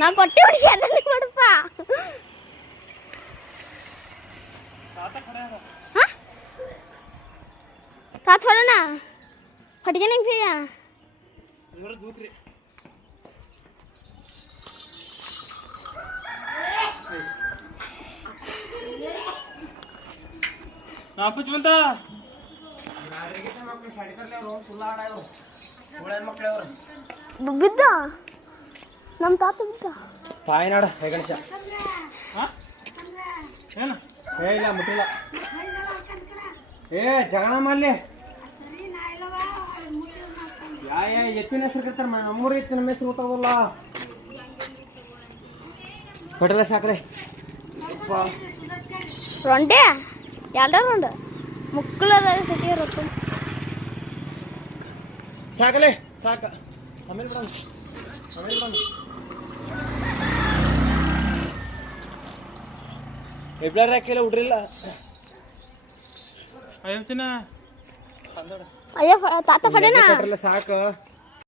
ನಾ ಕೊಟ್ಟೆ ಹುಡುಗಿ ಅದನ್ನ ಕೊಡಪ್ಪ ता छोड़ो ना फट गया नहीं भैया कुछ बनता ಬಿದ್ದ ನಮ್ಮ ತಾತ ಬಿದ್ದ ತಾಯಿನಾಡ ಹೇಗಣಸ ಏನು ಏ ಇಲ್ಲ ಮುಟ್ಟಿಲ್ಲ ಏ ಜಗಣ ಮಲ್ಲಿ ಯಾ ಎತ್ತಿನ ಹೆಸರು ಕರ್ತಾರ ನಮ್ಮೂರು ಎತ್ತಿನ ಹೆಸರು ಗೊತ್ತಾಗಲ್ಲ ಹೊಟ್ಟೆಲ್ಲ ಸಾಕ್ರೆ ರೊಂಡೆ ಎರಡ ರೊಂಡ ಮುಕ್ಕಳದ ಸತಿ ಇರುತ್ತೆ ಸಾಕಲೆ ಸಾಕ ಆಮೇಲೆ ಬಿಡೋಣ ಆಮೇಲೆ ಬಿಡೋಣ ಎಬ್ಳಾರ ಹಾಕಿಲ್ಲ ಉಡ್ರಿಲ್ಲ ಅಯ್ಯಂತಿನ ಅಯ್ಯ ತಾತ ಫಡೆನಾ ಸಾಕು